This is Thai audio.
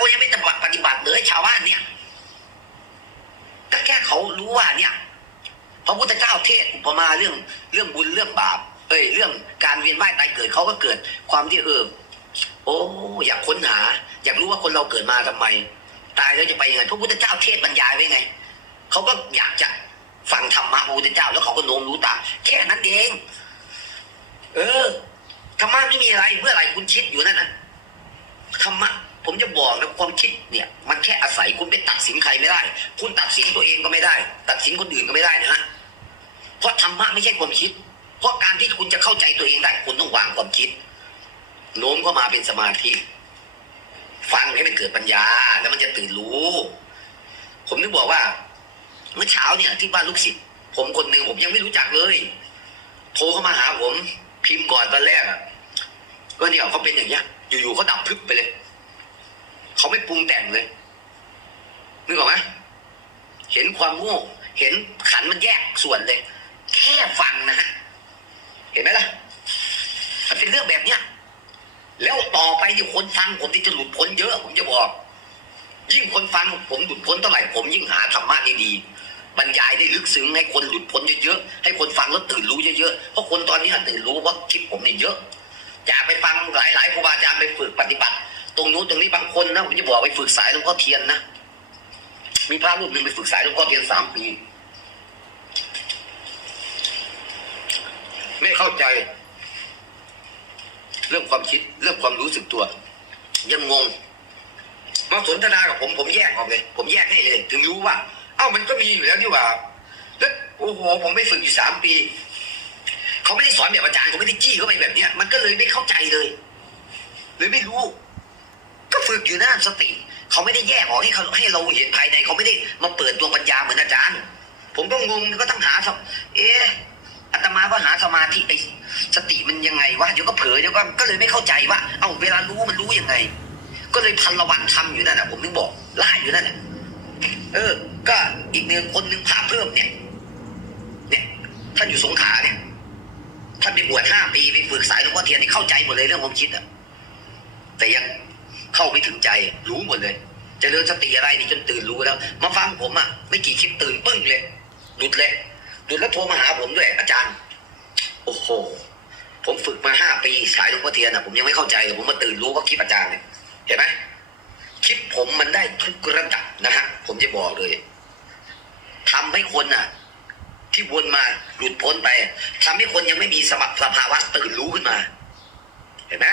เขายังไม่ปฏิบัติปฏิบัติเลยชาวบ้านเนี่ย ก็แค่เขารู้ว่าเนี่ยพระพุทธเจ้าเทศอุปมาเรื่องเรื่องบุญเรื่องบาป เอ้ยเรื่องการเวียนว่ายตายเกิดเขาก็เกิดความที่เออโอ้อยากค้นหา อยากรู้ว่าคนเราเกิดมาทำไม ตายแล้วจะไปยังไงพระพุทธเจ้าเทศบรรยายไว้ไงเขาก็อยากจะฟังธรรมะพระพุทธเจ้า แล้วเขาก็โน้มรู้ตามแค่นั้นเอง เออธรรมะไม่มีอะไรเมื่อไหร่คุณคิดอยู่นั่นน่ะธรรมะ ผมจะบอกนะ ความคิดเนี่ย มันแค่อาศัยคุณไปตัดสินใครไม่ได้ คุณตัดสินตัวเองก็ไม่ได้ ตัดสินคนอื่นก็ไม่ได้นะฮะเพราะธรรมะไม่ใช่ความคิด เพราะการที่คุณจะเข้าใจตัวเองได้คุณต้องวางความคิดโน้มเข้ามาเป็นสมาธิ ฟังให้มันเกิดปัญญา แล้วมันจะตื่นรู้ ผมนึกบอกว่า เมื่อเช้าเนี่ยที่บ้านลูกศิษย์ผมคนหนึ่งผมยังไม่รู้จักเลยโทรเข้ามาหาผม พิมพ์ก่อนตอนแรกอะก็เนี่ยเขาเป็นอย่างเงี้ย อยู่ๆเขาดับพึบไปเลย เขาไม่ปรุงแต่งเลยนึกออกไหมเห็นความโง่ เห็นขันมันแยกส่วนเลย แค่ฟังนะเห็นไหมล่ะมันเป็นเรื่องแบบเนี้ยแล้วต่อไปที่คนฟังผมที่จะหลุดพ้นเยอะ ผมจะบอก ยิ่งคนฟังผมหลุดพ้นเท่าไหร่ผมยิ่งหาธรรมะดีๆบรรยายได้ลึกซึ้งให้คนหลุดพ้นเยอะๆให้คนฟังแล้วตื่นรู้เยอะๆเพราะคนตอนนี้ตื่นรู้ว่าคลิปผมเนี่ยเยอะอยากไปฟังหลายๆครูบาอาจารย์ไปฝึกปฏิบัติ ตรงนู้นตรงนี้บางคนนะผมจะบอกไปฝึกสายหลวงพ่อเทียนนะมีพระรูปหนึ่งไปฝึกสายหลวงพ่อเทียนสามปีไม่เข้าใจ เรื่องความคิดเรื่องความรู้สึกตัว ยังงงมาสนทนากับผมผมแยกออกเลย ผมแยกให้เลย ถึงรู้ว่า เอ้ามันก็มีอยู่แล้วนี่หว่าแล้วโอ้โห ผมไปฝึกอยู่สามปีเขาไม่ได้สอนแบบอาจารย์เขาไม่ได้จี้เข้าไปแบบเนี้ยมันก็เลยไม่เข้าใจเลย เลยไม่รู้ ฝึกอยู่นสติ เขาไม่ได้แยกออกให้เขาให้เราเห็นภายในเขาไม่ได้มาเปิดดวงปัญญาเหมือนอาจารย์ ผมก็งงก็ต้องหาสมเอ๊ะอาตมาก็หาสมาธิไอ้สติมันยังไงวะเดี๋ยวก็เผลอเดี๋ยวก็ก็เลยไม่เข้าใจว่า เอ้าเวลารู้มันรู้ยังไง ก็เลยพันละวันทำอยู่นั่นน่ะผมถึงบอกไล่อยู่นั่นน่ะเออ ก็อีกหนึ่งคนหนึ่งพาเพิ่มเนี่ย เนี่ยท่านอยู่สงขลาเนี่ยท่านไปบวชห้าปีไปฝึกสายหลวงพ่อเทียนเข้าใจหมดเลยเรื่องความคิดอะแต่ยัง เข้าไม่ถึงใจ รู้หมดเลยจะเริญสติอะไรนี่จนตื่นรู้แล้ว มาฟังผมอะไม่กี่คลิปตื่นปึ้งเลยหลุดเลยหลุดแล้วโทรมาหาผมด้วย อาจารย์ โอ้โหผมฝึกมาห้าปีสายหลวงพ่อเทียนอะผมยังไม่เข้าใจเลยผมมาตื่นรู้ว่าคลิปอาจารย์เนี่ยเห็นไหมคลิปผมมันได้ทุกระดับนะฮะผมจะบอกเลยทำให้คนน่ะที่วนมาหลุดพ้นไปทำให้คนยังไม่มีสมสภาวะตื่นรู้ขึ้นมา เห็นไหม